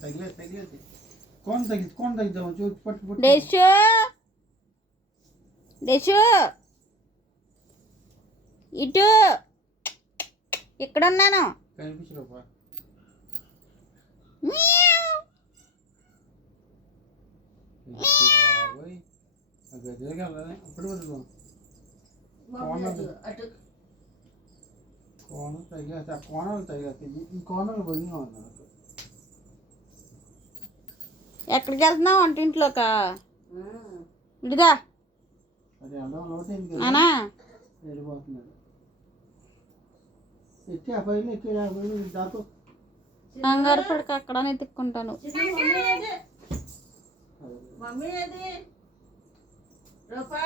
తగిలేదు కోణ తగ్గిద్దాం చూసి పట్టు డేషు డేషు ఇటు ఇక్కడ ఉన్నాను. కనిపించలేపా బాబోయ్ గదిలోకి వెళ్ళాలి అప్పుడు వరకు కోణం తగిలేస్తే ఆ కోణాలు తగిలేస్తాయి. ఈ కోణాలు బొగ్గిగా ఉన్నాయి. ఎక్కడికి వెళ్తున్నావు? వంటింట్లోకా? ఇడిదా అది వెళ్ళడం లోటు అనా వెళ్ళిపోతున్నాడు. ఎక్కి ఆ పైన ఎక్కి ఆ పైన దాతో కంగారు పడక అక్కడ ఎత్తుక్కుంటాను. మమ్మీ అది రూపా